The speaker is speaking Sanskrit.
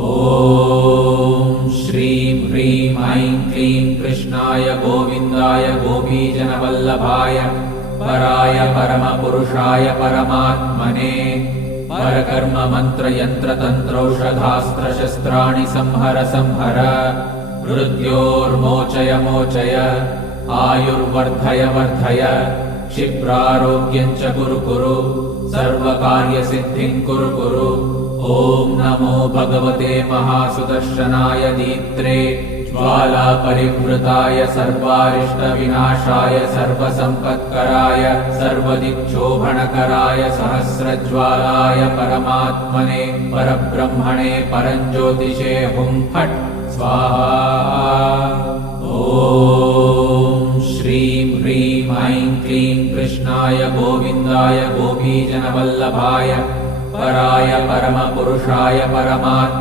ॐ श्रीं ह्रीं ऐं क्लीं कृष्णाय गोविन्दाय गोपीजनवल्लभाय पराय परमपुरुषाय परमात्मने परकर्म मंत्र यंत्र तंत्रौषधास्त्र शस्त्राणि संहर संहर मृत्योर्मोचय मोचय आयुर्वर्धय वर्धय क्षिप्रारोग्यं च कुरु कुरु सर्वकार्यसिद्धिं कुरु कुरु। ॐ नमो भगवते महासुदर्शनाय दीप्त्रे ज्वालापरिवृताय सर्वारिष्टविनाशाय सर्वसम्पत्कराय सर्वदिक्शोभनकराय सहस्रज्वालाय परमात्मने परब्रह्मणे परञ्ज्योतिषे हुं फट् स्वाहा। ॐ श्रीं ह्रीं ऐं क्लीं कृष्णाय गोविन्दाय गोपीजनवल्लभाय पराय परमपुरुषाय परमात्मने